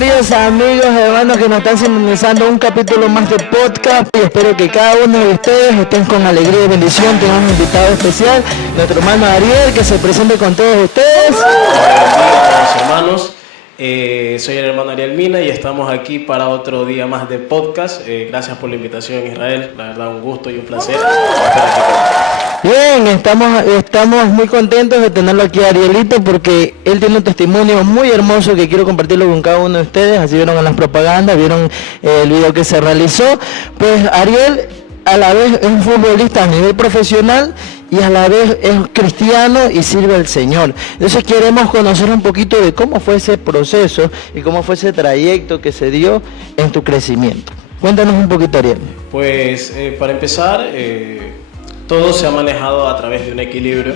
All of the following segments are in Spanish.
queridos amigos, hermanos que nos están sintonizando un capítulo más de podcast, y espero que cada uno de ustedes estén con alegría y bendición. Tenemos un invitado especial, nuestro hermano Ariel, que se presente con todos ustedes. Buenos días, hermanos. Soy el hermano Ariel Mina y estamos aquí para otro día más de podcast. Gracias por la invitación, Israel. La verdad, un gusto y un placer estar aquí con ustedes. Bien, estamos muy contentos de tenerlo aquí a Arielito, porque él tiene un testimonio muy hermoso que quiero compartirlo con cada uno de ustedes. Así vieron en las propagandas, vieron el video que se realizó. Pues Ariel a la vez es un futbolista a nivel profesional y a la vez es cristiano y sirve al Señor. Entonces queremos conocer un poquito de cómo fue ese proceso y cómo fue ese trayecto que se dio en tu crecimiento. Cuéntanos un poquito, Ariel. Pues para empezar, todo se ha manejado a través de un equilibrio.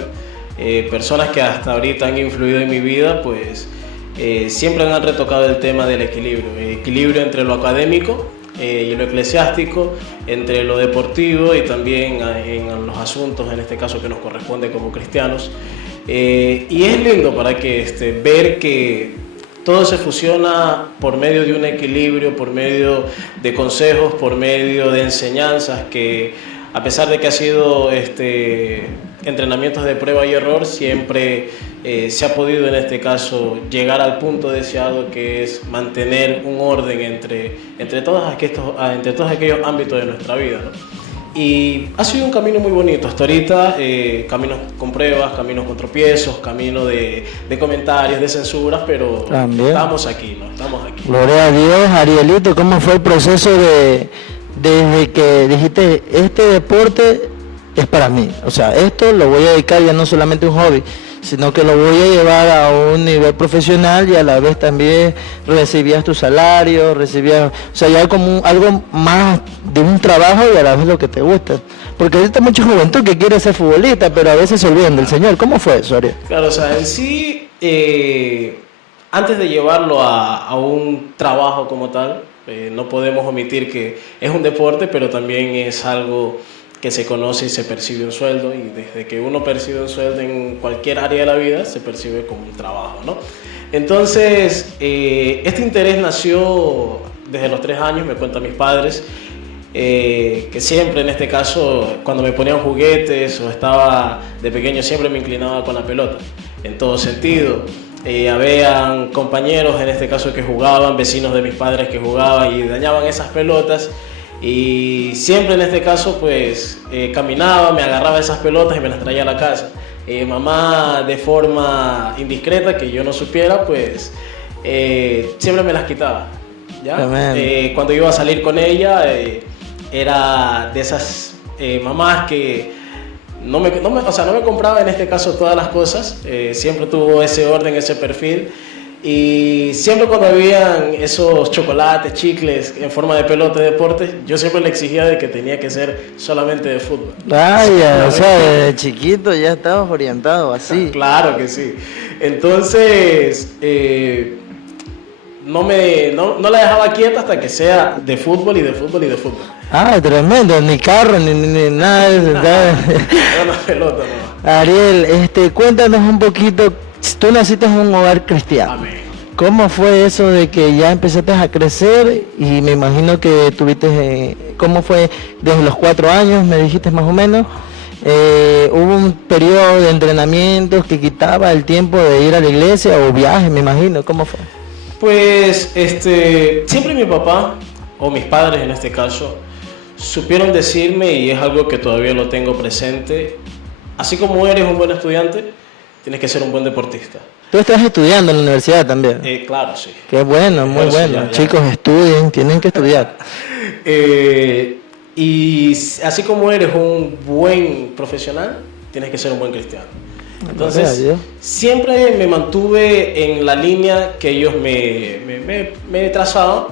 Personas que hasta ahorita han influido en mi vida, pues siempre han retocado el tema del equilibrio. Equilibrio entre lo académico y lo eclesiástico, entre lo deportivo y también en los asuntos, en este caso que nos corresponde como cristianos. Y es lindo para que ver que todo se fusiona por medio de un equilibrio, por medio de consejos, por medio de enseñanzas que, a pesar de que ha sido entrenamientos de prueba y error, siempre se ha podido en este caso llegar al punto deseado, que es mantener un orden entre todos aquellos ámbitos de nuestra vida, ¿no? Y ha sido un camino muy bonito hasta ahorita, caminos con pruebas, caminos con tropiezos, caminos de comentarios, de censuras, pero también estamos aquí, ¿no? Estamos aquí. Gloria a Dios. Arielito, ¿cómo fue el proceso desde que dijiste, este deporte es para mí? O sea, esto lo voy a dedicar ya no solamente a un hobby, sino que lo voy a llevar a un nivel profesional, y a la vez también recibías tu salario, o sea, ya como algo más de un trabajo y a la vez lo que te gusta. Porque ahorita hay mucha juventud que quiere ser futbolista, pero a veces se olvidan del Señor. ¿Cómo fue eso, Ariel? Claro, o sea, en sí, antes de llevarlo a un trabajo como tal, no podemos omitir que es un deporte, pero también es algo que se conoce y se percibe un sueldo, y desde que uno percibe un sueldo en cualquier área de la vida, se percibe como un trabajo, ¿no? Entonces, este interés nació desde los 3 años, me cuentan mis padres, que siempre, en este caso, cuando me ponían juguetes o estaba de pequeño, siempre me inclinaba con la pelota, en todo sentido. Habían compañeros, en este caso, que jugaban, vecinos de mis padres que jugaban y dañaban esas pelotas, y siempre en este caso pues caminaba, me agarraba esas pelotas y me las traía a la casa. Mamá, de forma indiscreta, que yo no supiera, pues siempre me las quitaba, ¿ya? Cuando iba a salir con ella, era de esas mamás que no me compraba, en este caso, todas las cosas. Siempre tuvo ese orden, ese perfil. Y siempre cuando habían esos chocolates, chicles en forma de pelota de deporte, yo siempre le exigía de que tenía que ser solamente de fútbol. Vaya, o sea, desde chiquito ya estabas orientado así. Claro que sí. Entonces, no la dejaba quieta hasta que sea de fútbol y de fútbol y de fútbol. Ah, tremendo, ni carro, ni nada de eso. Era una pelota, ¿no? Ariel, cuéntanos un poquito. Tú naciste en un hogar cristiano. Amén. ¿Cómo fue eso de que ya empezaste a crecer? Y me imagino que tuviste, ¿cómo fue desde los 4 años, me dijiste más o menos? Hubo un periodo de entrenamientos que quitaba el tiempo de ir a la iglesia, o viajes, me imagino. ¿Cómo fue? Pues siempre mi papá, o mis padres en este caso, supieron decirme, y es algo que todavía lo tengo presente: así como eres un buen estudiante, tienes que ser un buen deportista. ¿Tú estás estudiando en la universidad también? Claro, sí. Qué bueno, muy bueno. Chicos, estudien, tienen que estudiar. Y así como eres un buen profesional, tienes que ser un buen cristiano. Entonces, siempre me mantuve en la línea que ellos me trazaban.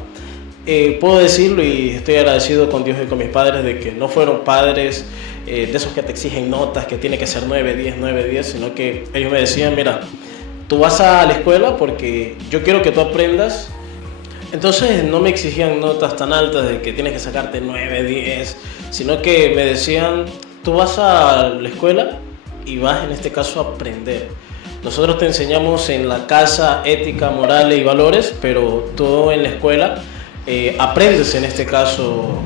Puedo decirlo, y estoy agradecido con Dios y con mis padres, de que no fueron padres de esos que te exigen notas, que tiene que ser 9, 10, 9, 10, sino que ellos me decían: mira, tú vas a la escuela porque yo quiero que tú aprendas. Entonces no me exigían notas tan altas de que tienes que sacarte 9, 10, sino que me decían: tú vas a la escuela y vas, en este caso, a aprender. nosotros te enseñamos en la casa ética, morales y valores, pero todo en la escuela aprendes en este caso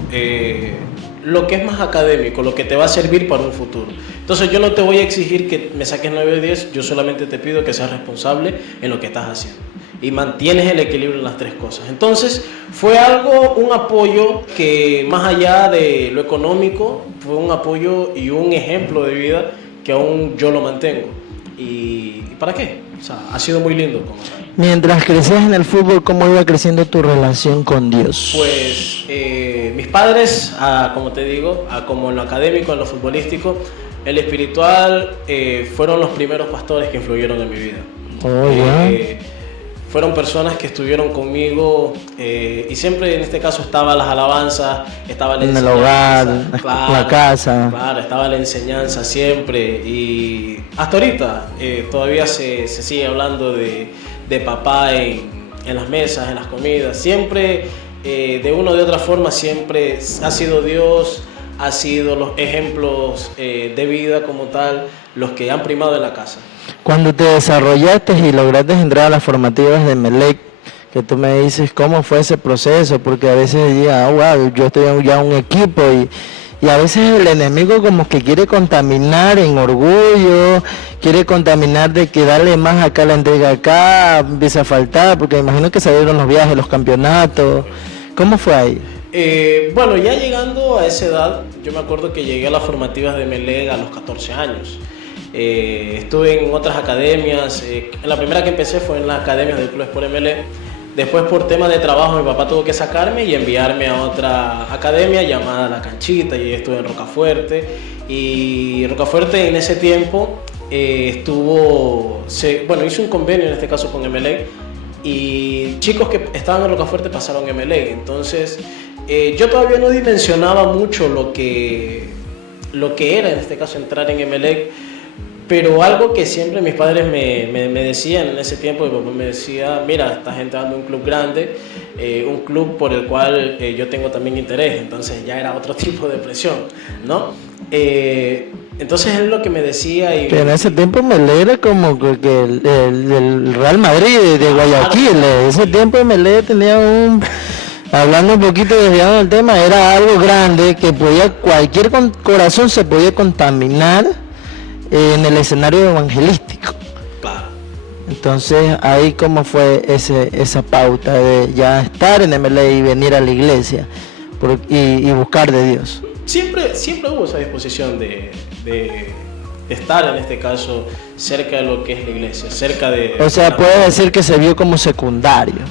lo que es más académico, lo que te va a servir para un futuro. Entonces yo no te voy a exigir que me saques 9 o 10, yo solamente te pido que seas responsable en lo que estás haciendo y mantienes el equilibrio en las 3 cosas. Entonces fue algo, un apoyo que más allá de lo económico, fue un apoyo y un ejemplo de vida que aún yo lo mantengo. ¿Y para qué? O sea, ha sido muy lindo. Mientras crecías en el fútbol, ¿cómo iba creciendo tu relación con Dios? Pues mis padres, como te digo, como en lo académico, en lo futbolístico, en lo espiritual, fueron los primeros pastores que influyeron en mi vida. Oh, yeah. Fueron personas que estuvieron conmigo y siempre en este caso estaban las alabanzas, estaba la en enseñanza, el hogar, claro, la casa. Claro, estaba la enseñanza siempre y hasta ahorita todavía se sigue hablando de papá en las mesas, en las comidas. Siempre, de una o de otra forma, siempre ha sido Dios, ha sido los ejemplos de vida como tal, los que han primado en la casa. Cuando te desarrollaste y lograste entrar a las formativas de Emelec, que tú me dices cómo fue ese proceso, porque a veces diría, wow, yo estoy ya en un equipo y a veces el enemigo como que quiere contaminar en orgullo, quiere contaminar de que darle más acá, la entrega acá, empieza a faltar, porque me imagino que salieron los viajes, los campeonatos. ¿Cómo fue ahí? Bueno, ya llegando a esa edad, yo me acuerdo que llegué a las formativas de Emelec a los 14 años. Estuve en otras academias, en la primera que empecé fue en la academia del Club Sport Emelec. Después por temas de trabajo mi papá tuvo que sacarme y enviarme a otra academia llamada La Canchita, y estuve en Rocafuerte. Y Rocafuerte en ese tiempo hizo un convenio en este caso con Emelec, y chicos que estaban en Rocafuerte pasaron a Emelec. Entonces yo todavía no dimensionaba mucho lo que era en este caso entrar en Emelec. Pero algo que siempre mis padres me decían en ese tiempo, mi papá me decía, mira, estás entrando en un club grande, un club por el cual yo tengo también interés. Entonces ya era otro tipo de presión, ¿no? Entonces es lo que me decía. Pero en ese tiempo Emelec era como que el Real Madrid de Guayaquil. En ese tiempo Emelec tenía hablando un poquito desviado del tema, era algo grande que cualquier corazón se podía contaminar en el escenario evangelístico. Claro. Entonces ahí cómo fue esa pauta de ya estar en Emelec y venir a la iglesia y buscar de Dios. Siempre hubo esa disposición de estar en este caso cerca de lo que es la iglesia, cerca de... O sea, puede decir que se vio como secundario.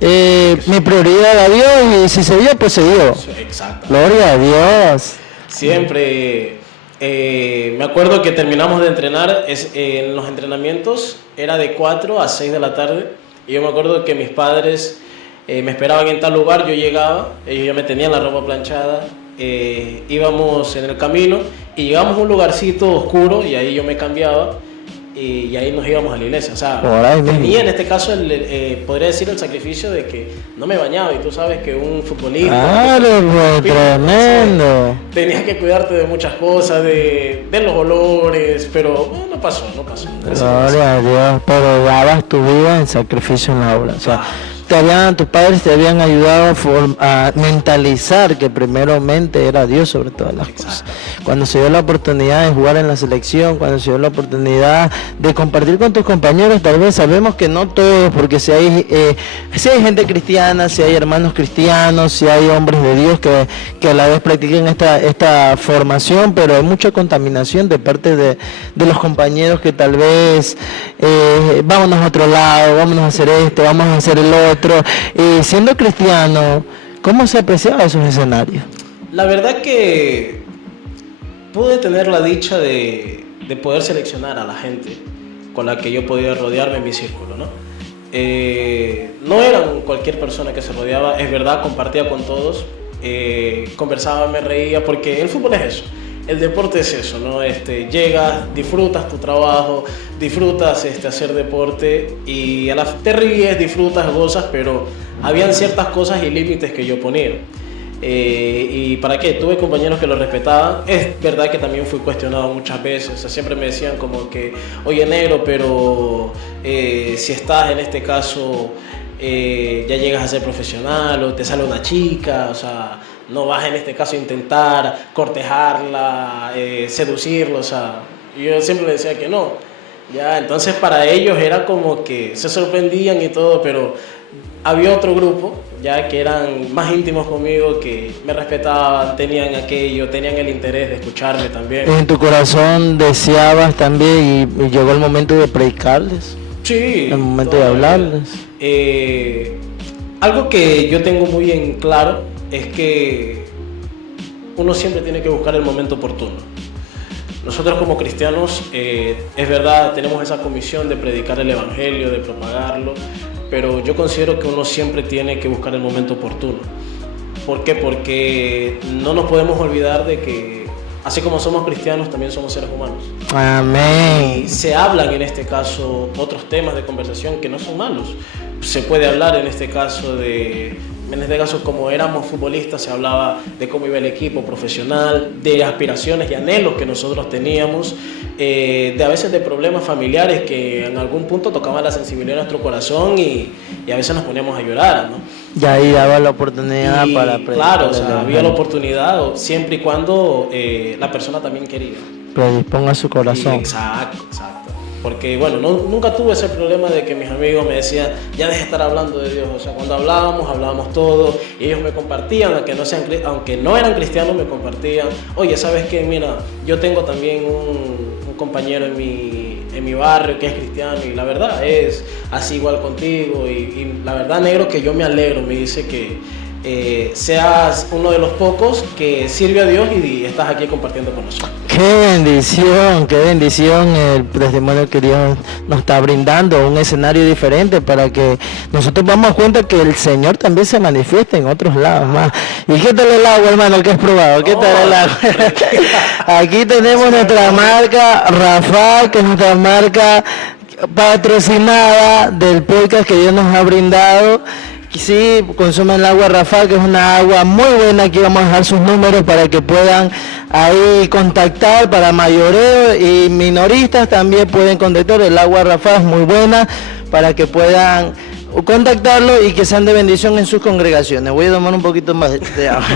Mi prioridad a Dios, y si se dio, pues se dio. Exacto. Gloria a Dios. Siempre... me acuerdo que terminamos de entrenar, en los entrenamientos era de 4 a 6 de la tarde, y yo me acuerdo que mis padres me esperaban en tal lugar, yo llegaba, ellos ya me tenían la ropa planchada, íbamos en el camino y llegamos a un lugarcito oscuro y ahí yo me cambiaba y ahí nos íbamos a la iglesia. O sea, tenía en este caso, podría decir, el sacrificio de que no me bañaba, y tú sabes que un futbolista... Claro, pues, tremendo. Tenías que cuidarte de muchas cosas, de los olores, pero no pasó. Gloria a Dios, pero dabas tu vida en sacrificio en la obra. O sea, tus padres te habían ayudado a mentalizar que primeramente era Dios sobre todas las cosas. Cuando se dio la oportunidad de jugar en la selección, cuando se dio la oportunidad de compartir con tus compañeros, tal vez sabemos que no todos, porque si hay gente cristiana, si hay hermanos cristianos, si hay hombres de Dios que a la vez practiquen esta formación, pero hay mucha contaminación de parte de los compañeros que tal vez vámonos a otro lado, vámonos a hacer esto, vamos a hacer el otro. Siendo cristiano, ¿cómo se apreciaba esos escenarios? La verdad que pude tener la dicha de poder seleccionar a la gente con la que yo podía rodearme en mi círculo, ¿no? No eran cualquier persona que se rodeaba, es verdad, compartía con todos, conversaba, me reía, porque el fútbol es eso. El deporte es eso, ¿no? Llegas, disfrutas tu trabajo, disfrutas hacer deporte y te ríes, disfrutas, gozas, pero habían ciertas cosas y límites que yo ponía. Y para qué, tuve compañeros que lo respetaban. Es verdad que también fui cuestionado muchas veces, o sea, siempre me decían como que, oye negro, pero si estás en este caso, ya llegas a ser profesional o te sale una chica, o sea, no vas en este caso a intentar cortejarla, seducirla, o sea, yo siempre les decía que no. Ya, entonces para ellos era como que se sorprendían y todo, pero había otro grupo, ya que eran más íntimos conmigo, que me respetaban, tenían aquello, tenían el interés de escucharme también. En tu corazón deseabas también y llegó el momento de predicarles. Sí. El momento de hablarles. Algo que yo tengo muy en claro es que uno siempre tiene que buscar el momento oportuno. Nosotros como cristianos, es verdad, tenemos esa comisión de predicar el evangelio, de propagarlo, pero yo considero que uno siempre tiene que buscar el momento oportuno. ¿Por qué? Porque no nos podemos olvidar de que así como somos cristianos, también somos seres humanos. Amén. Y se hablan en este caso otros temas de conversación que no son malos. Se puede hablar en este caso como éramos futbolistas, se hablaba de cómo iba el equipo profesional, de aspiraciones y anhelos que nosotros teníamos, de a veces de problemas familiares que en algún punto tocaban la sensibilidad de nuestro corazón y a veces nos poníamos a llorar, ¿no? Y ahí daba la oportunidad para predicar. Claro, o sea, había la oportunidad siempre y cuando la persona también quería. Predisponga su corazón. Exacto. Porque bueno, nunca tuve ese problema de que mis amigos me decían, ya deja de estar hablando de Dios. O sea, cuando hablábamos todo, y ellos me compartían, aunque no eran cristianos, me compartían, oye, ¿sabes qué? Mira, yo tengo también un compañero en mi barrio que es cristiano y la verdad es así igual contigo y la verdad, negro, que yo me alegro, me dice que seas uno de los pocos que sirve a Dios y estás aquí compartiendo con nosotros. Qué bendición el testimonio que Dios nos está brindando, un escenario diferente para que nosotros damos cuenta que el Señor también se manifiesta en otros lados más. ¿Y qué tal el agua, hermano, que has probado? ¿Qué tal el agua? Aquí tenemos nuestra marca Rafa, que es nuestra marca patrocinada del podcast que Dios nos ha brindado. Sí, consumen el agua Rafa, que es una agua muy buena. Aquí vamos a dejar sus números para que puedan ahí contactar para mayoreo, y minoristas también pueden contactar. El agua Rafa es muy buena para que puedan contactarlo y que sean de bendición en sus congregaciones. Voy a tomar un poquito más de agua.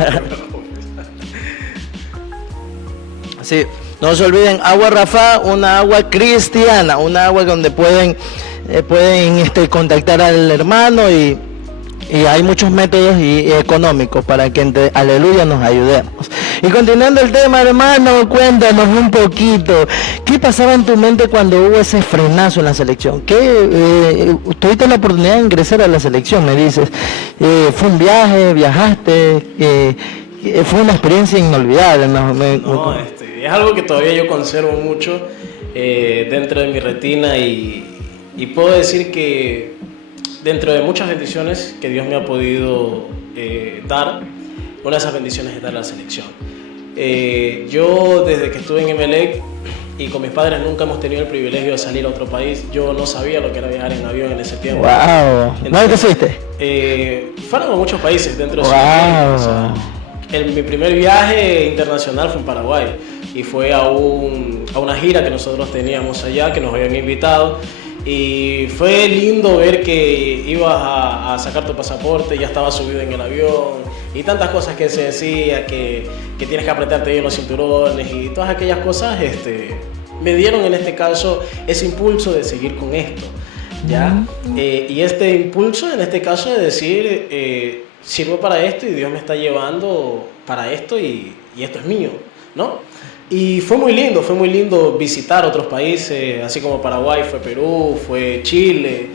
Sí, no se olviden, agua Rafa, una agua cristiana, una agua donde pueden contactar al hermano y hay muchos métodos y económicos para que, aleluya, nos ayudemos. Y continuando el tema, hermano, cuéntanos un poquito, ¿qué pasaba en tu mente cuando hubo ese frenazo en la selección? Tuviste la oportunidad de ingresar a la selección, me dices, ¿fue un viaje, viajaste, fue una experiencia inolvidable? Es algo que todavía yo conservo mucho dentro de mi retina y puedo decir que dentro de muchas bendiciones que Dios me ha podido dar, una de esas bendiciones es dar la selección. Yo desde que estuve en Emelec y con mis padres nunca hemos tenido el privilegio de salir a otro país. Yo no sabía lo que era viajar en avión en ese tiempo. ¡Wow! ¿Dónde fuiste? Fueron a muchos países dentro de wow. O sea, mi primer viaje internacional fue en Paraguay y fue a una gira que nosotros teníamos allá, que nos habían invitado. Y fue lindo ver que ibas a sacar tu pasaporte, ya estabas subido en el avión y tantas cosas que se decía, que tienes que apretarte bien los cinturones y todas aquellas cosas me dieron en este caso ese impulso de seguir con esto, ¿ya? Y este impulso en este caso de decir, sirvo para esto y Dios me está llevando para esto y esto es mío, ¿no? Y fue muy lindo visitar otros países, así como Paraguay, fue Perú, fue Chile,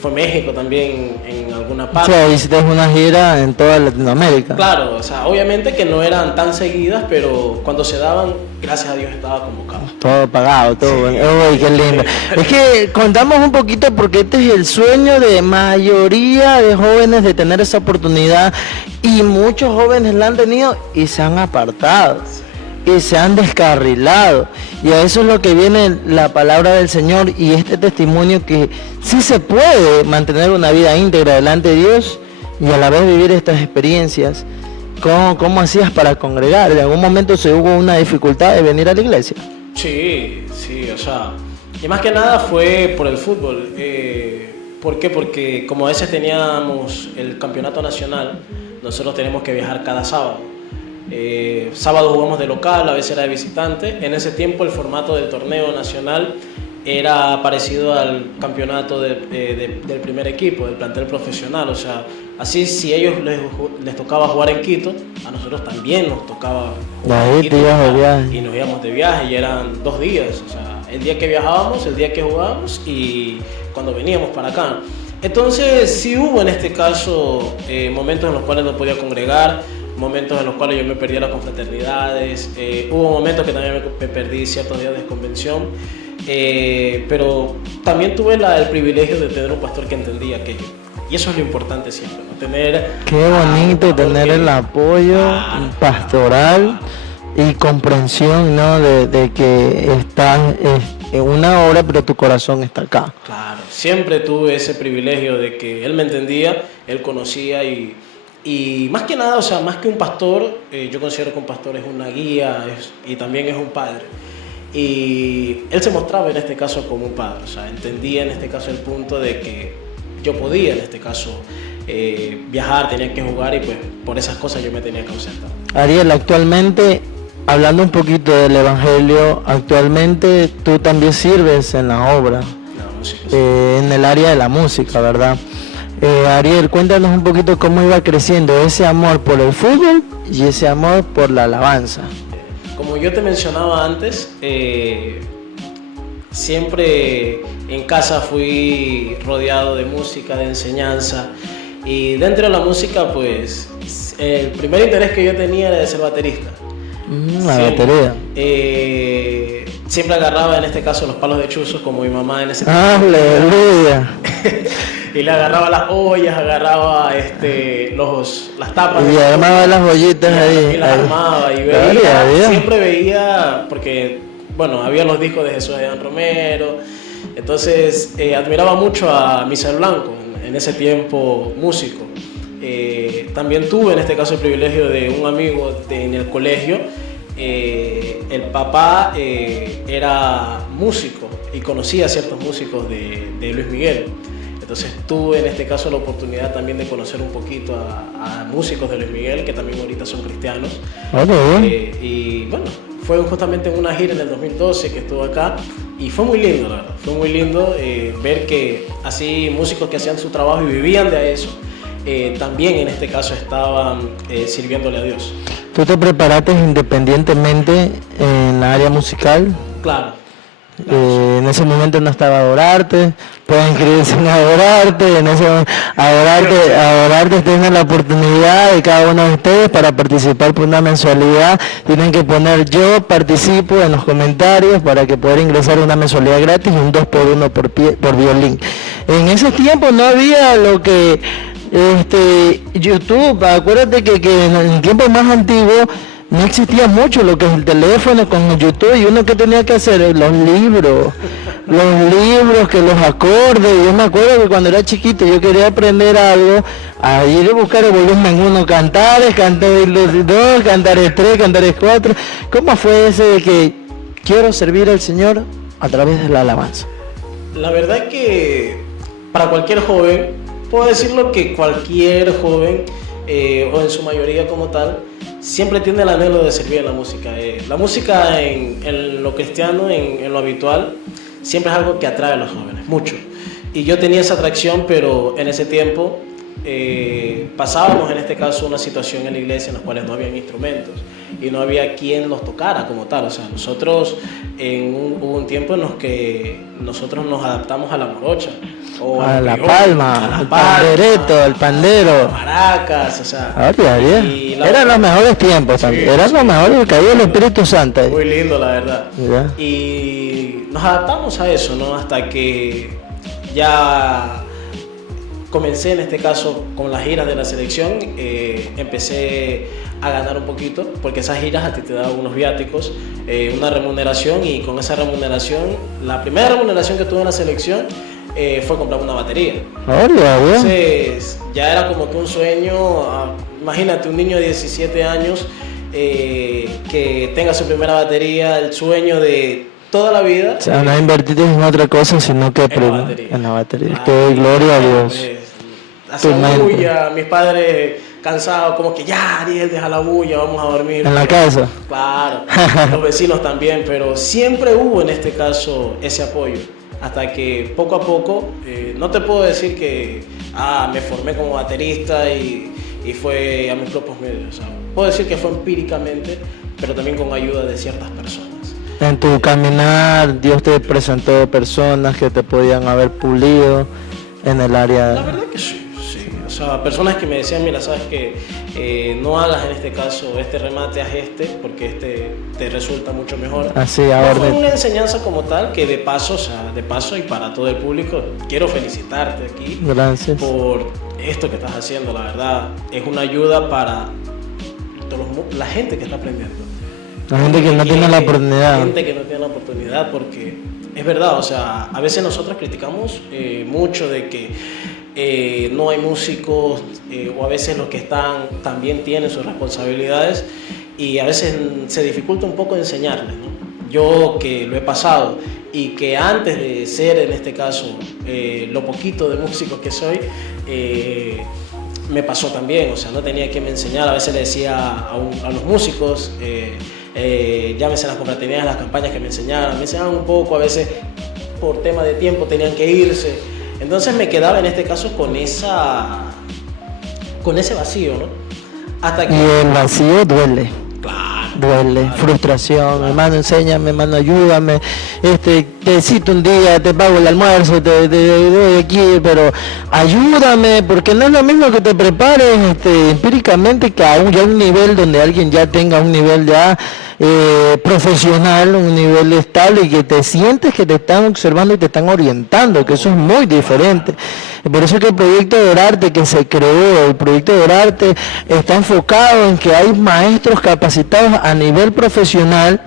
fue México también en alguna parte. O sea, hiciste una gira en toda Latinoamérica. Claro, o sea, obviamente que no eran tan seguidas, pero cuando se daban, gracias a Dios estaba convocado. Todo pagado, todo. Sí. Uy, qué lindo. Es que contamos un poquito porque este es el sueño de mayoría de jóvenes de tener esa oportunidad y muchos jóvenes la han tenido y se han apartado. Y se han descarrilado, y a eso es lo que viene la palabra del Señor y este testimonio, que sí se puede mantener una vida íntegra delante de Dios y a la vez vivir estas experiencias, ¿cómo hacías para congregar? ¿En algún momento se hubo una dificultad de venir a la iglesia? Sí, sí, o sea, y más que nada fue por el fútbol. ¿Por qué? Porque como a veces teníamos el campeonato nacional, nosotros tenemos que viajar cada sábado. Sábado jugamos de local, a veces era de visitante. En ese tiempo el formato del torneo nacional era parecido al campeonato del primer equipo, del plantel profesional. O sea, así si ellos les tocaba jugar en Quito, a nosotros también nos tocaba jugar en Quito, y nos íbamos de viaje y eran 2 días. O sea, el día que viajábamos, el día que jugábamos y cuando veníamos para acá. Entonces sí hubo en este caso momentos en los cuales no podía congregar, momentos en los cuales yo me perdía las confraternidades, hubo momentos que también me perdí ciertos días de convención, pero también tuve el privilegio de tener un pastor que entendía aquello. Y eso es lo importante siempre, ¿no? Qué bonito tener el apoyo pastoral y comprensión, ¿no? de que estás en una obra, pero tu corazón está acá. Claro, siempre tuve ese privilegio de que él me entendía, él conocía y más que nada, o sea, más que un pastor, yo considero que un pastor es una guía y también es un padre. Y él se mostraba en este caso como un padre, o sea, entendía en este caso el punto de que yo podía en este caso viajar, tenía que jugar y pues por esas cosas yo me tenía que ausentar. Ariel, actualmente, hablando un poquito del Evangelio, actualmente tú también sirves en la obra, en el área de la música, ¿verdad? Ariel, cuéntanos un poquito cómo iba creciendo ese amor por el fútbol y ese amor por la alabanza. Como yo te mencionaba antes, siempre en casa fui rodeado de música, de enseñanza, y dentro de la música, pues, el primer interés que yo tenía era de ser baterista. La batería. Siempre agarraba en este caso los palos de chuzos como mi mamá en ese tiempo. ¡Aleluya! Y le agarraba las ollas, agarraba las tapas. Y armaba las ollitas ahí. Y las armaba y veía, siempre veía, porque bueno, había los discos de Jesús Adrián Romero. Entonces admiraba mucho a Misael Blanco, en ese tiempo músico. También tuve en este caso el privilegio de un amigo en el colegio. El papá era músico y conocía a ciertos músicos de Luis Miguel. Entonces tuve en este caso la oportunidad también de conocer un poquito a músicos de Luis Miguel, que también ahorita son cristianos. Y bueno, fue justamente en una gira en el 2012 que estuve acá y fue muy lindo, la verdad. Fue muy lindo ver que así músicos que hacían su trabajo y vivían de eso, también en este caso estaban sirviéndole a Dios. ¿Tú te preparaste independientemente en la área musical? Claro. En ese momento no estaba Adorarte, pueden inscribirse en Adorarte, en ese Adorarte tiene la oportunidad de cada uno de ustedes para participar por una mensualidad. Tienen que poner yo participo en los comentarios para que puedan ingresar una mensualidad gratis y un 2x1 por violín. En ese tiempo no había lo que YouTube, acuérdate que en tiempos más antiguos no existía mucho lo que es el teléfono con YouTube, y uno que tenía que hacer los libros, que los acordes. Yo me acuerdo que cuando era chiquito yo quería aprender algo, a ir a buscar el volumen 1, cantares 2, cantares 3, cantares 4. ¿Cómo fue ese de que quiero servir al Señor a través de la alabanza? La verdad es que para cualquier joven, puedo decirlo que cualquier joven, o en su mayoría como tal, siempre tiene el anhelo de servir en la música. La música en lo cristiano, en lo habitual, siempre es algo que atrae a los jóvenes, mucho. Y yo tenía esa atracción, pero en ese tiempo pasábamos en este caso una situación en la iglesia en la cual no había instrumentos y no había quien los tocara como tal. O sea, nosotros hubo un tiempo en los que nosotros nos adaptamos a la morocha, o a la palma, al pandereto, al pandero, maracas, o sea, eran los mejores tiempos, eran los mejores, que había el Espíritu Santo ahí. Muy lindo, la verdad. ¿Ya? Y nos adaptamos a eso, ¿no? Hasta que ya comencé en este caso con las giras de la selección, empecé a ganar un poquito, porque esas giras a ti te daban unos viáticos, una remuneración, y con esa remuneración, la primera remuneración que tuve en la selección, fue comprar una batería. Entonces, ya era como que un sueño, imagínate un niño de 17 años que tenga su primera batería, el sueño de toda la vida. O sea, no invertiste en otra cosa, sino que en la batería. Que gloria a Dios. Hacía bulla, mis padres cansados, como que ya, Ariel, deja la bulla, vamos a dormir. ¿En la casa? Claro, los vecinos también, pero siempre hubo en este caso ese apoyo. Hasta que poco a poco, no te puedo decir que me formé como baterista y fue a mis propios medios. O sea, puedo decir que fue empíricamente, pero también con ayuda de ciertas personas. En tu caminar, Dios te presentó personas que te podían haber pulido en el área. La verdad que sí. O sea, personas que me decían, mira, sabes que no hagas en este caso este remate, haz porque este te resulta mucho mejor. Así, ahora. Fue una enseñanza como tal que de paso y para todo el público, quiero felicitarte aquí. Gracias. Por esto que estás haciendo, la verdad, es una ayuda para la gente que está aprendiendo. La gente que no tiene la oportunidad. La gente que no tiene la oportunidad, porque es verdad, o sea, a veces nosotros criticamos mucho de que no hay músicos o a veces los que están también tienen sus responsabilidades y a veces se dificulta un poco enseñarles, ¿no? Yo que lo he pasado y que antes de ser en este caso lo poquito de músicos que soy, me pasó también, o sea, no tenía quien me enseñara. A veces le decía a los músicos, llámese las confraternidades, las campañas que me enseñaban un poco, a veces por tema de tiempo tenían que irse. Entonces me quedaba en este caso con ese vacío, ¿no? Hasta que... Y el vacío duele. Claro. Duele, claro. Frustración, hermano, enséñame, hermano, ayúdame, te cito un día, te pago el almuerzo, te doy aquí, pero ayúdame, porque no es lo mismo que te prepares empíricamente que a un nivel donde alguien ya tenga un nivel ya profesional, un nivel estable y que te sientes que te están observando y te están orientando, que eso es muy diferente. Por eso es que el proyecto de Orarte que se creó, el proyecto de Orarte está enfocado en que hay maestros capacitados a nivel profesional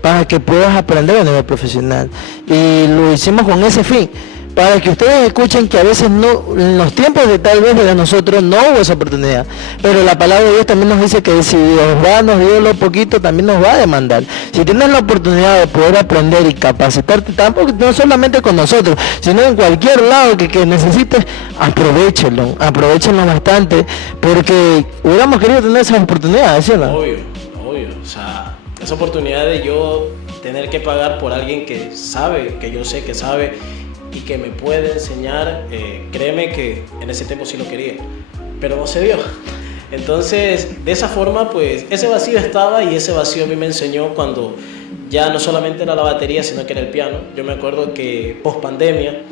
para que puedas aprender a nivel profesional. Y lo hicimos con ese fin, para que ustedes escuchen que a veces no, en los tiempos de tal vez de nosotros no hubo esa oportunidad, pero la palabra de Dios también nos dice que si Dios nos dio lo poquito, también nos va a demandar. Si tienes la oportunidad de poder aprender y capacitarte, tampoco no solamente con nosotros, sino en cualquier lado que necesites, aprovechenlo bastante, porque hubiéramos querido tener esa oportunidad, ¿sí o no? Obvio, o sea, esa oportunidad de yo tener que pagar por alguien que sabe, que yo sé que sabe, y que me puede enseñar, créeme que en ese tiempo sí lo quería, pero no se dio. Entonces, de esa forma, pues, ese vacío estaba y ese vacío a mí me enseñó cuando ya no solamente era la batería, sino que era el piano. Yo me acuerdo que post pandemia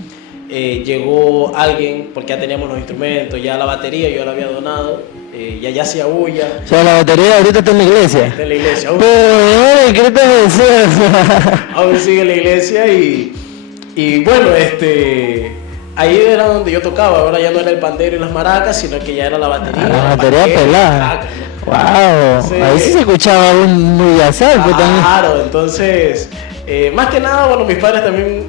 llegó alguien, porque ya teníamos los instrumentos, ya la batería yo la había donado, y allá hacía bulla. O sea, la batería ahorita está en la iglesia. Está en la iglesia. ¿Qué te decías? Aún sigue en la iglesia y bueno, ahí era donde yo tocaba. Ahora ya no era el pandero y las maracas, sino que ya era la batería. La batería pelada. Wow, sí. Ahí sí se escuchaba un bullasal. Claro, entonces, más que nada, bueno, mis padres también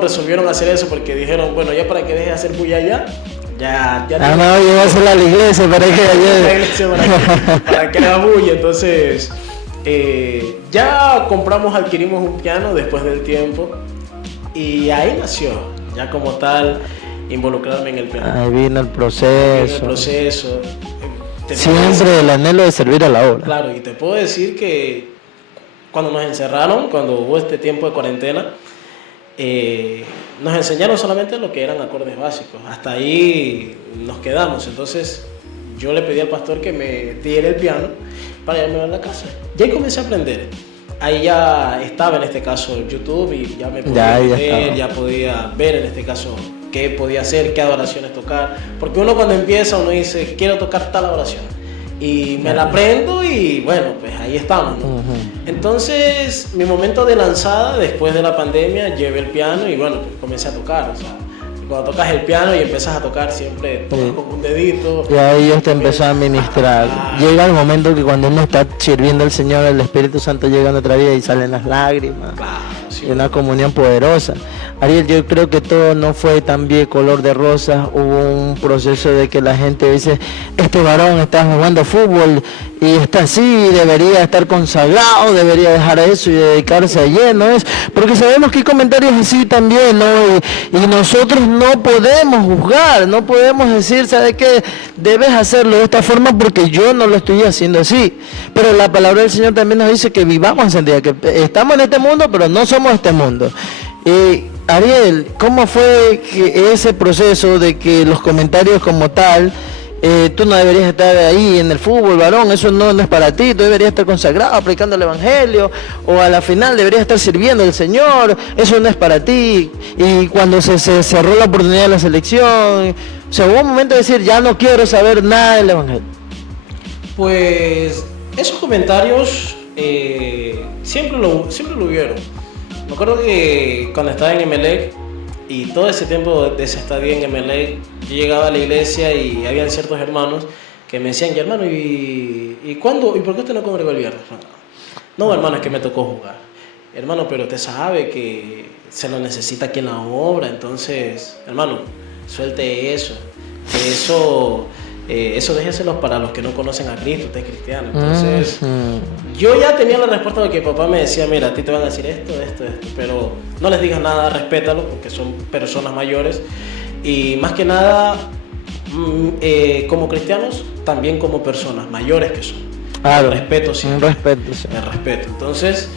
resolvieron hacer eso porque dijeron, bueno, ya para que deje de hacer bulla ya no, llevársela a la iglesia para que haga bulla. Entonces, ya adquirimos un piano después del tiempo. Y ahí nació, ya como tal, involucrarme en el piano. Ahí vino el proceso. Siempre el anhelo de servir a la obra. Claro, y te puedo decir que cuando nos encerraron, cuando hubo este tiempo de cuarentena, nos enseñaron solamente lo que eran acordes básicos. Hasta ahí nos quedamos. Entonces yo le pedí al pastor que me diera el piano para irme a la casa. Y ahí comencé a aprender. Ahí ya estaba en este caso YouTube y ya me podía ver, ya podía ver en este caso qué podía hacer, qué adoraciones tocar. Porque uno cuando empieza, uno dice, quiero tocar tal adoración. Y me la aprendo y bueno, pues ahí estamos, ¿no? Entonces, mi momento de lanzada, después de la pandemia, llevé el piano y bueno, pues comencé a tocar. O sea, cuando tocas el piano y empiezas a tocar, siempre tocas con un dedito. Y ahí Dios te empezó a ministrar. Llega el momento que cuando uno está sirviendo al Señor, el Espíritu Santo llega a nuestra vida y salen las lágrimas. así y una comunión poderosa. Ariel, yo creo que todo no fue también color de rosas, hubo un proceso de que la gente dice, este varón está jugando fútbol y está así, debería estar consagrado, debería dejar eso y dedicarse a lleno, porque sabemos que hay comentarios así también, ¿no? Y nosotros no podemos juzgar, no podemos decir, ¿sabe qué? Debes hacerlo de esta forma porque yo no lo estoy haciendo así. Pero la palabra del Señor también nos dice que vivamos en santidad, que estamos en este mundo, pero no somos este mundo. Ariel, ¿cómo fue ese proceso de que los comentarios como tal, tú no deberías estar ahí en el fútbol, varón, eso no es para ti, tú deberías estar consagrado, predicando el evangelio, o a la final deberías estar sirviendo al Señor, eso no es para ti? Y cuando se cerró la oportunidad de la selección, o sea, hubo un momento de decir, ya no quiero saber nada del evangelio. Pues esos comentarios siempre lo hubieron. Me acuerdo que cuando estaba en Emelec y todo ese tiempo de esa estadía en Emelec, yo llegaba a la iglesia y habían ciertos hermanos que me decían, hermano, ¿y cuándo? ¿Y por qué usted no congregó el viernes? No, hermano, es que me tocó jugar. Hermano, pero usted sabe que se lo necesita aquí en la obra, entonces, hermano, suelte eso. Que eso déjeselo para los que no conocen a Cristo, usted es cristiano. Entonces, yo ya tenía la respuesta de que papá me decía, mira, a ti te van a decir esto, pero no les digas nada, respétalo, porque son personas mayores. Y más que nada, como cristianos, también como personas mayores que son. Claro, el respeto, sí. Un respeto, sí. El respeto. Entonces,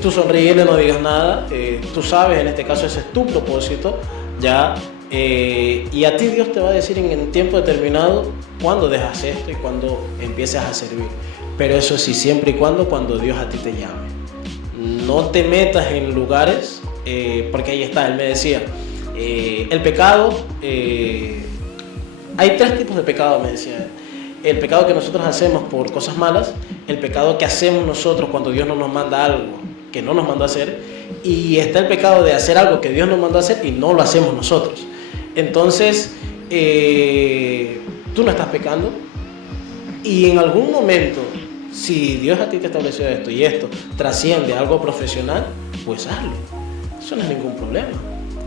tú sonríele, no digas nada, tú sabes, en este caso ese es tu propósito, ya. Y a ti Dios te va a decir en tiempo determinado cuándo dejas esto y cuándo empiezas a servir. Pero eso sí, siempre y cuando Dios a ti te llame. No te metas en lugares, porque ahí está, él me decía, el pecado, hay 3 tipos de pecado, me decía. El pecado que nosotros hacemos por cosas malas, el pecado que hacemos nosotros cuando Dios no nos manda algo que no nos mandó a hacer, y está el pecado de hacer algo que Dios nos mandó a hacer y no lo hacemos nosotros. Entonces, tú no estás pecando y en algún momento, si Dios a ti te estableció esto y esto trasciende a algo profesional, pues hazlo. Eso no es ningún problema.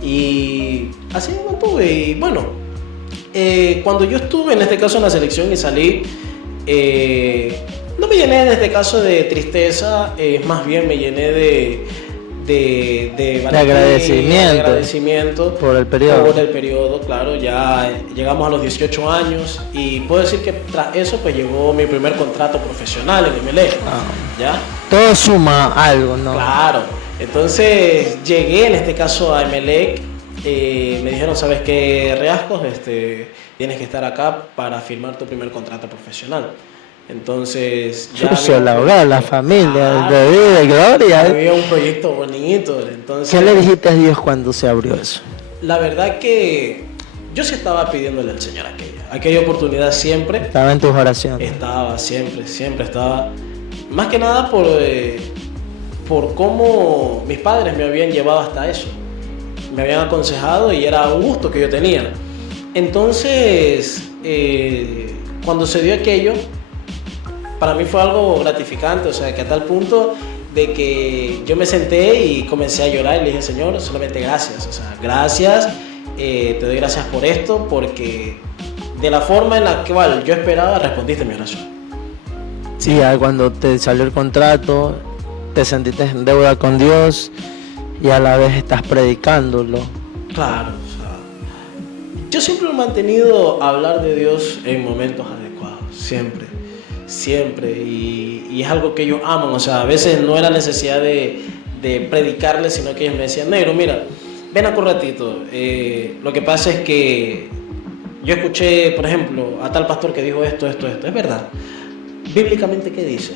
Y así me mantuve. Y bueno, cuando yo estuve en este caso en la selección y salí, no me llené en este caso de tristeza, más bien me llené de agradecimiento por el periodo. Por el periodo, claro, ya llegamos a los 18 años y puedo decir que tras eso pues llegó mi primer contrato profesional en Emelec. ¿Ya? Todo suma algo, ¿no? Claro, entonces llegué en este caso a Emelec, me dijeron, ¿sabes qué, Reascos? Tienes que estar acá para firmar tu primer contrato profesional. Entonces ya la hogar, la familia, de vida y gloria. Había un proyecto bonito. Entonces, ¿qué le dijiste a Dios cuando se abrió eso? La verdad que yo sí estaba pidiéndole al Señor aquella oportunidad siempre. Estaba en tus oraciones. Estaba siempre estaba. Más que nada por cómo mis padres me habían llevado hasta eso. Me habían aconsejado y era un gusto que yo tenía. Entonces, cuando se dio aquello, para mí fue algo gratificante, o sea, que a tal punto de que yo me senté y comencé a llorar y le dije, Señor, solamente gracias, o sea, gracias, te doy gracias por esto, porque de la forma en la cual yo esperaba, respondiste mi oración. Sí, cuando te salió el contrato, te sentiste en deuda con Dios y a la vez estás predicándolo. Claro, o sea, yo siempre he mantenido a hablar de Dios en momentos adecuados, siempre, y es algo que ellos aman, o sea, a veces no era necesidad de predicarles, sino que ellos me decían, negro, mira, ven acá un ratito, lo que pasa es que yo escuché, por ejemplo, a tal pastor que dijo esto, es verdad, bíblicamente, ¿qué dice?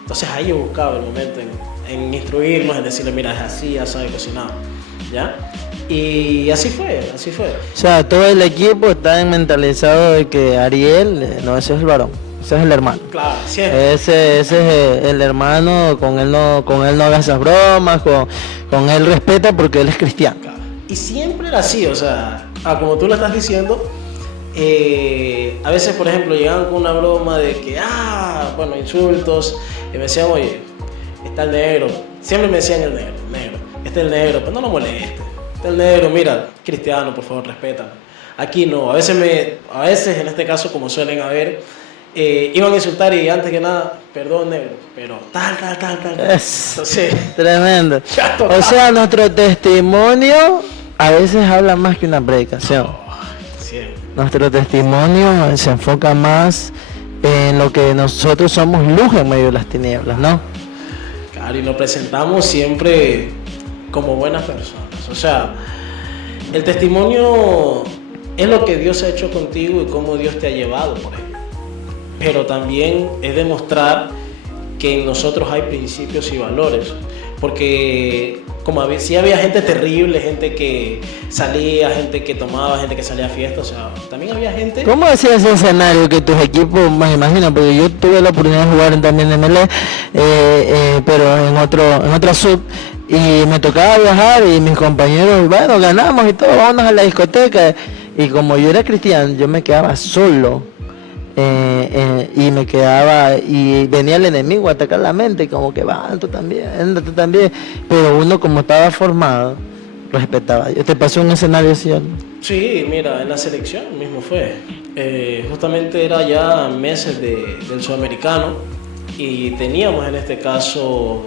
Entonces ahí yo buscaba el momento en instruirnos, en decirle, mira, es así, ya sabe cocinado, ¿ya? Y así fue. O sea, todo el equipo está mentalizado de que Ariel, no, ese es el varón, ese es el hermano. Claro, siempre. Ese es el hermano, con él no haga esas bromas, con él respeta porque él es cristiano. Claro. Y siempre era así, o sea, como tú lo estás diciendo, a veces, por ejemplo, llegaban con una broma de que, insultos, y me decían, oye, está el negro, siempre me decían el negro, este es el negro, pues no lo moleste, este es el negro, mira, cristiano, por favor, respétame. Aquí no, a veces en este caso, como suelen haber, iban a insultar y antes que nada, perdón negro, pero tal. Entonces, tremendo. O sea, nuestro testimonio a veces habla más que una predicación. Nuestro testimonio se enfoca más en lo que nosotros somos luz en medio de las tinieblas, ¿no? Claro, y nos presentamos siempre como buenas personas. O sea, el testimonio es lo que Dios ha hecho contigo y cómo Dios te ha llevado por ello. Pero también es demostrar que en nosotros hay principios y valores. Porque sí había gente terrible, gente que salía, gente que tomaba, gente que salía a fiestas, o sea, también había gente... ¿Cómo hacía ese escenario que tus equipos, me imagino, porque yo tuve la oportunidad de jugar también en MLE, pero en otra sub, y me tocaba viajar y mis compañeros, bueno, ganamos y todo, vámonos a la discoteca, y como yo era cristiano, yo me quedaba solo. Y venía el enemigo a atacar la mente, como que va, tú también, pero uno como estaba formado, respetaba. ¿Te pasó un escenario así? Sí, mira, en la selección mismo fue, justamente era ya meses del sudamericano y teníamos en este caso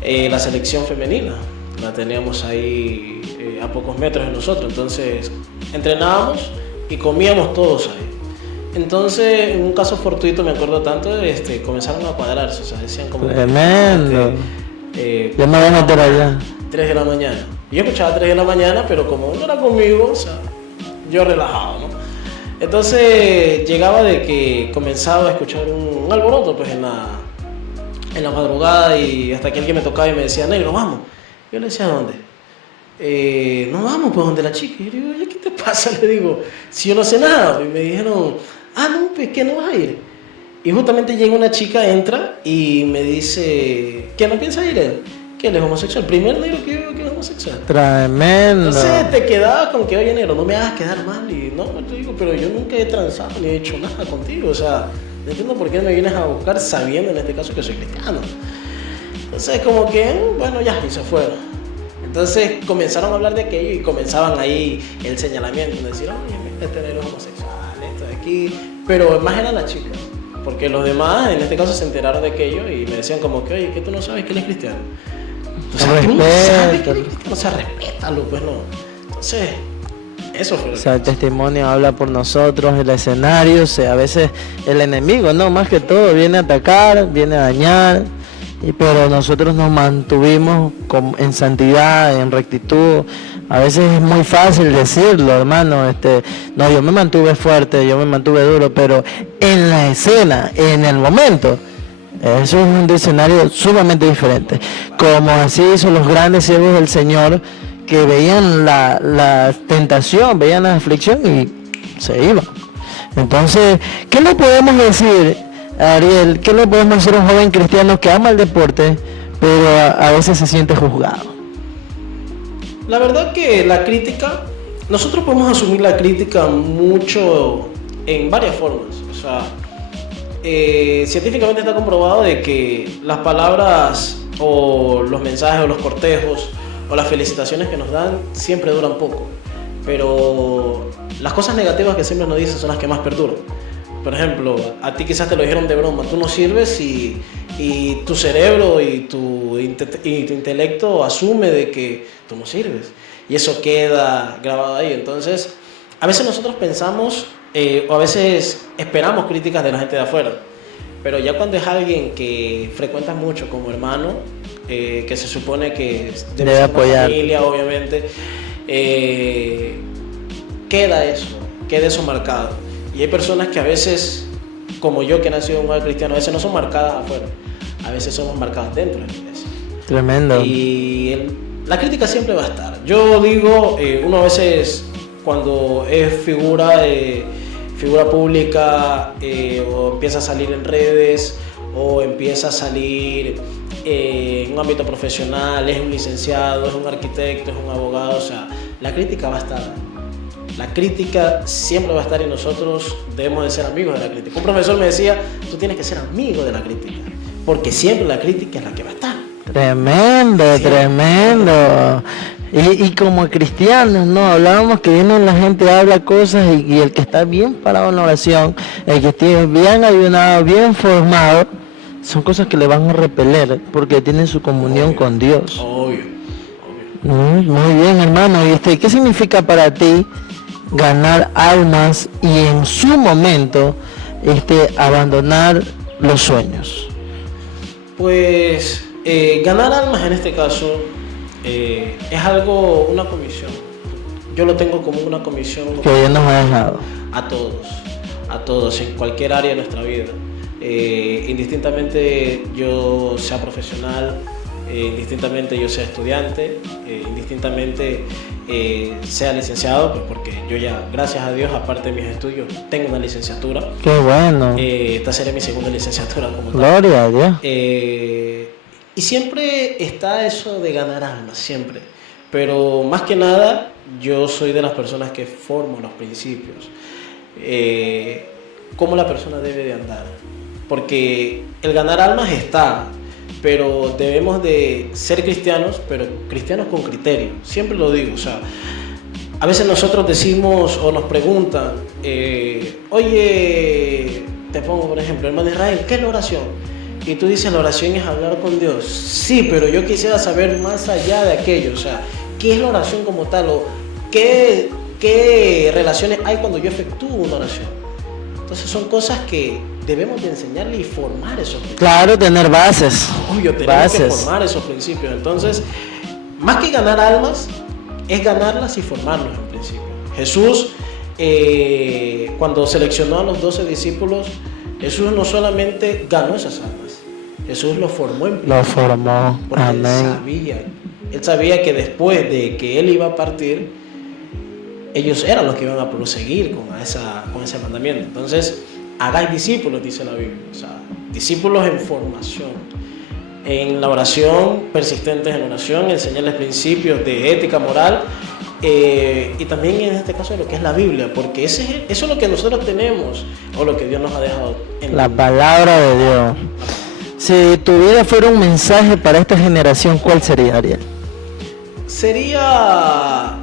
la selección femenina, la teníamos ahí a pocos metros de nosotros, entonces entrenábamos y comíamos todos ahí. Entonces, en un caso fortuito, me acuerdo tanto, comenzaron a cuadrarse, o sea, decían como... Tremendo. Ya me voy a meter allá. 3 de la mañana. Yo escuchaba 3 de la mañana, pero como no era conmigo, o sea, yo relajado, ¿no? Entonces, llegaba de que comenzaba a escuchar un alboroto, pues, en la madrugada, y hasta que alguien me tocaba y me decía, negro, vamos. Yo le decía, ¿a dónde? No vamos pues donde la chica. Y yo le digo, oye, ¿qué te pasa? Le digo, si yo no sé nada. Y me dijeron, no, pues ¿qué no vas a ir? Y justamente llega una chica, entra y me dice, ¿qué no piensa ir él? Que él es homosexual, el primer negro que yo veo que es homosexual. Tremendo. Entonces te quedabas con que, oye negro, no me hagas quedar mal. Y no, te digo, pero yo nunca he transado ni he hecho nada contigo. O sea, no entiendo por qué me vienes a buscar sabiendo en este caso que soy cristiano. Entonces como que, bueno, ya, y se fueron. Entonces comenzaron a hablar de aquello y comenzaban ahí el señalamiento, decir, oye, este negro es homosexual, esto de aquí, pero más era la chica, porque los demás en este caso se enteraron de aquello y me decían como que, oye, que tú no sabes que él es cristiano. O sea, tú no sabes que él es cristiano, o sea, respétalo, pues no. Entonces, eso fue. O sea, el testimonio habla por nosotros, el escenario, o sea, a veces el enemigo, ¿no? Más que todo, viene a atacar, viene a dañar. Pero nosotros nos mantuvimos en santidad, en rectitud. A veces es muy fácil decirlo, hermano. No, yo me mantuve fuerte, yo me mantuve duro, pero en la escena, en el momento, eso es un escenario sumamente diferente. Como así hizo los grandes siervos del Señor, que veían la tentación, veían la aflicción y se iban. Entonces, ¿qué le podemos decir, Ariel? ¿Qué le podemos decir a un joven cristiano que ama el deporte, pero a veces se siente juzgado? La verdad que la crítica, nosotros podemos asumir la crítica mucho en varias formas. O sea, científicamente está comprobado de que las palabras o los mensajes o los cortejos o las felicitaciones que nos dan siempre duran poco. Pero las cosas negativas que siempre nos dicen son las que más perduran. Por ejemplo, a ti quizás te lo dijeron de broma, tú no sirves y tu cerebro y tu intelecto asume de que tú no sirves. Y eso queda grabado ahí. Entonces, a veces nosotros pensamos o a veces esperamos críticas de la gente de afuera. Pero ya cuando es alguien que frecuentas mucho como hermano, que se supone que debe apoyar, familia, obviamente, queda eso marcado. Y hay personas que a veces, como yo que he nacido en un hogar cristiano, a veces no son marcadas afuera, a veces somos marcadas dentro de la iglesia. Tremendo. Y la crítica siempre va a estar. Yo digo, uno a veces cuando es figura pública o empieza a salir en redes o empieza a salir en un ámbito profesional, es un licenciado, es un arquitecto, es un abogado, o sea, la crítica va a estar. La crítica siempre va a estar y nosotros debemos de ser amigos de la crítica. Un profesor me decía, tú tienes que ser amigo de la crítica. porque siempre la crítica es la que va a estar. Tremendo, sí. Tremendo. Y como cristianos, ¿no? Hablábamos que viene la gente, habla cosas y el que está bien parado en la oración, el que esté bien ayunado, bien formado, son cosas que le van a repeler porque tienen su comunión con Dios. Obvio. Muy bien, hermano. ¿Y qué significa para ti ganar almas y en su momento abandonar los sueños? Pues ganar almas en este caso es algo, una comisión. Yo lo tengo como una comisión que Dios nos ha dejado a todos, en cualquier área de nuestra vida. Indistintamente yo sea profesional, indistintamente yo sea estudiante, indistintamente sea licenciado, pues porque yo ya, gracias a Dios, aparte de mis estudios, tengo una licenciatura. ¡Qué bueno! Esta sería mi segunda licenciatura como tal. ¡Gloria a Dios! Y siempre está eso de ganar almas, siempre. Pero más que nada, yo soy de las personas que formo los principios. Cómo la persona debe de andar. Porque el ganar almas está, pero debemos de ser cristianos, pero cristianos con criterio. Siempre lo digo, o sea, a veces nosotros decimos o nos preguntan, oye, te pongo por ejemplo, hermano Israel, ¿qué es la oración? Y tú dices, la oración es hablar con Dios. Sí, pero yo quisiera saber más allá de aquello, o sea, ¿qué es la oración como tal? ¿O qué relaciones hay cuando yo efectúo una oración? Entonces son cosas que debemos de enseñarle y formar esos principios. Claro, tener bases. Obvio, tenemos que formar esos principios. Entonces, más que ganar almas, es ganarlas y formarlos en principio. Jesús, cuando seleccionó a los 12 discípulos, Jesús no solamente ganó esas almas, Jesús los formó en principio. Los formó, amén. Él sabía que después de que Él iba a partir, ellos eran los que iban a proseguir con ese mandamiento. Entonces, hagáis discípulos, dice la Biblia. O sea, discípulos en formación, en la oración, persistentes en oración, enseñarles principios de ética, moral, y también en este caso de lo que es la Biblia, porque eso es lo que nosotros tenemos, o lo que Dios nos ha dejado. La palabra de Dios. Si tu vida fuera un mensaje para esta generación, ¿cuál sería, Ariel? Sería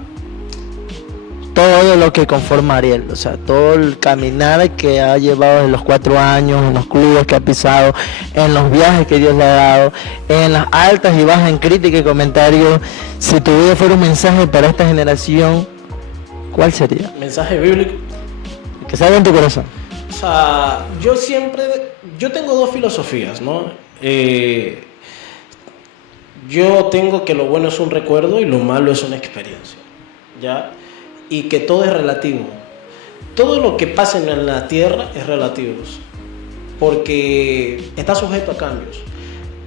todo lo que conforma Ariel, o sea, todo el caminar que ha llevado en los 4 años, en los clubes que ha pisado, en los viajes que Dios le ha dado, en las altas y bajas en crítica y comentarios. Si tu vida fuera un mensaje para esta generación, ¿cuál sería? Mensaje bíblico. Que salga en tu corazón. O sea, yo tengo 2 filosofías, ¿no? Yo tengo que lo bueno es un recuerdo y lo malo es una experiencia, ¿ya? Y que todo es relativo. Todo lo que pasa en la tierra es relativo, porque está sujeto a cambios.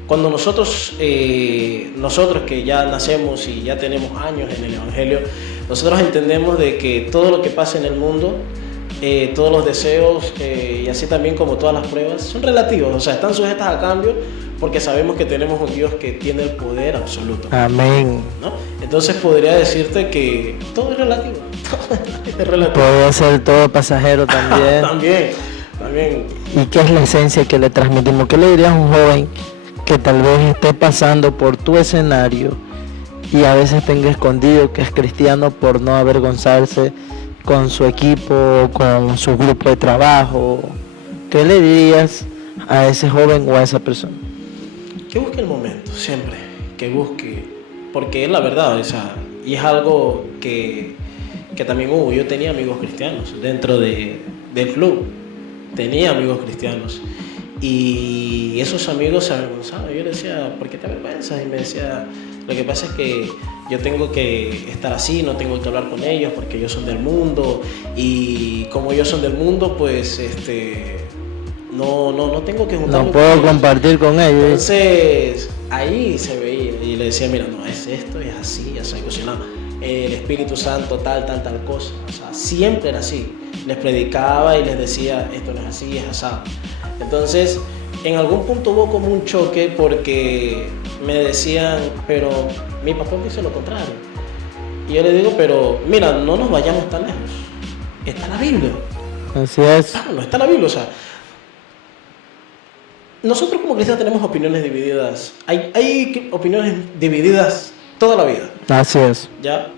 Cuando nosotros que ya nacemos y ya tenemos años en el Evangelio, nosotros entendemos de que todo lo que pasa en el mundo, todos los deseos y así también como todas las pruebas, son relativos, o sea, están sujetas a cambio, porque sabemos que tenemos un Dios que tiene el poder absoluto. Amén. ¿No? Entonces podría decirte que todo es relativo. Es relativo. Puede ser todo pasajero también. También. ¿Y qué es la esencia que le transmitimos? ¿Qué le dirías a un joven que tal vez esté pasando por tu escenario y a veces tenga escondido que es cristiano por no avergonzarse con su equipo, con su grupo de trabajo? ¿Qué le dirías a ese joven o a esa persona? Que busque el momento, siempre, que busque, porque es la verdad, o sea, y es algo que también hubo. Yo tenía amigos cristianos dentro del club, tenía amigos cristianos, y esos amigos se avergonzaban. Yo le decía, ¿por qué te avergüenzas? Y me decía, lo que pasa es que yo tengo que estar así, no tengo que hablar con ellos porque ellos son del mundo, y como ellos son del mundo, pues no tengo que juntarme. No puedo compartir con ellos. Entonces ahí se veía y le decía, mira, no es esto, es así, ya se cuestionaba. El Espíritu Santo, tal cosa. O sea, siempre era así. Les predicaba y les decía, esto no es así, es asado. Entonces, en algún punto hubo como un choque porque me decían, pero mi pastor dice lo contrario. Y yo le digo, pero mira, no nos vayamos tan lejos. Está la Biblia. Así es. No está la Biblia, o sea, nosotros como cristianos tenemos opiniones divididas. Hay opiniones divididas toda la vida. Así es. ¿Ya?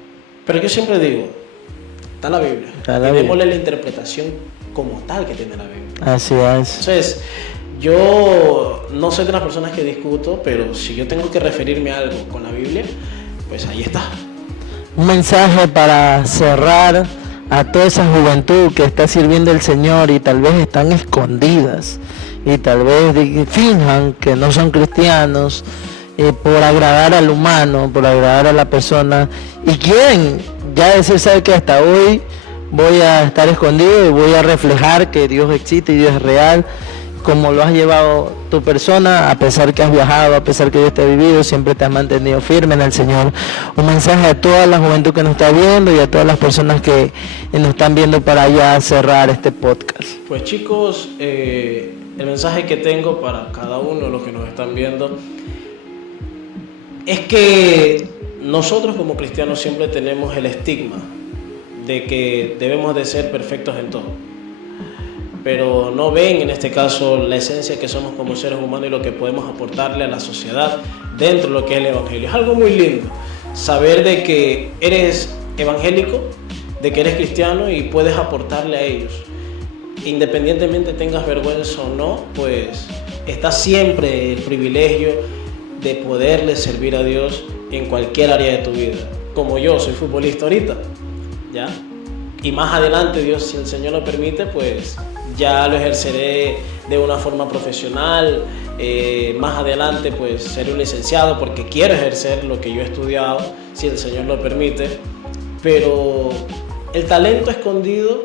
Pero yo siempre digo, está la Biblia. Está la y démosle Biblia. la interpretación como tal que tiene la Biblia. Así es. Entonces, yo no soy de las personas que discuto, pero si yo tengo que referirme a algo con la Biblia, pues ahí está. Un mensaje para cerrar a toda esa juventud que está sirviendo al Señor y tal vez están escondidas y tal vez finjan que no son cristianos por agradar al humano, por agradar a la persona y quieren ya decir, sabe que hasta hoy voy a estar escondido y voy a reflejar que Dios existe y Dios es real, como lo has llevado tu persona, a pesar que has viajado, a pesar que Dios te ha vivido, siempre te has mantenido firme en el Señor. Un mensaje a toda la juventud que nos está viendo y a todas las personas que nos están viendo para ya cerrar este podcast. Pues chicos, el mensaje que tengo para cada uno de los que nos están viendo es que nosotros como cristianos siempre tenemos el estigma de que debemos de ser perfectos en todo, pero no ven en este caso la esencia que somos como seres humanos y lo que podemos aportarle a la sociedad dentro de lo que es el Evangelio. Es algo muy lindo saber de que eres evangélico, de que eres cristiano y puedes aportarle a ellos. Independientemente tengas vergüenza o no, pues está siempre el privilegio de poderle servir a Dios en cualquier área de tu vida. Como yo soy futbolista ahorita, ¿ya? Y más adelante, Dios, si el Señor lo permite, pues ya lo ejerceré de una forma profesional. Más adelante, pues seré un licenciado porque quiero ejercer lo que yo he estudiado, si el Señor lo permite. Pero el talento escondido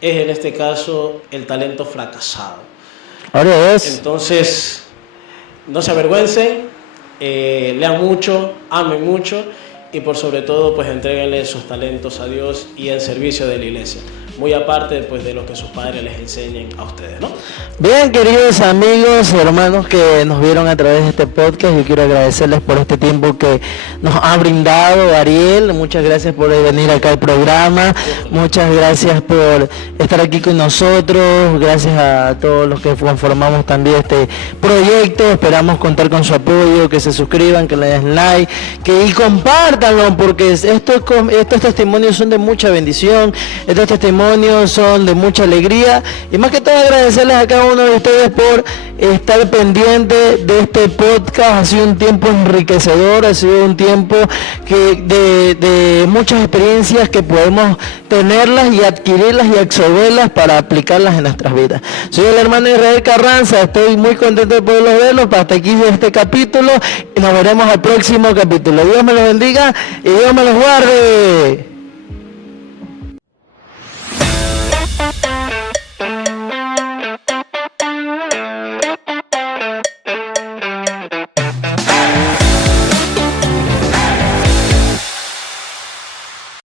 es en este caso el talento fracasado. Ahora es. Entonces, no se avergüencen, lean mucho, amen mucho y por sobre todo pues entréguenle sus talentos a Dios y en servicio de la iglesia, muy aparte pues de lo que sus padres les enseñen a ustedes, ¿no? Bien, queridos amigos, hermanos que nos vieron a través de este podcast, yo quiero agradecerles por este tiempo que nos ha brindado Ariel. Muchas gracias por venir acá al programa, muchas gracias por estar aquí con nosotros, gracias a todos los que conformamos también este proyecto. Esperamos contar con su apoyo, que se suscriban, que le den like, y compártanlo, porque estos testimonios son de mucha bendición, estos testimonios son de mucha alegría, y más que todo agradecerles a cada uno de ustedes por estar pendiente de este podcast. Ha sido un tiempo enriquecedor, ha sido un tiempo de muchas experiencias que podemos tenerlas y adquirirlas y absorberlas para aplicarlas en nuestras vidas. Soy el hermano Israel Carranza, estoy muy contento de poderlos verlos. Hasta aquí de este capítulo y nos veremos al próximo capítulo. Dios me los bendiga y Dios me los guarde.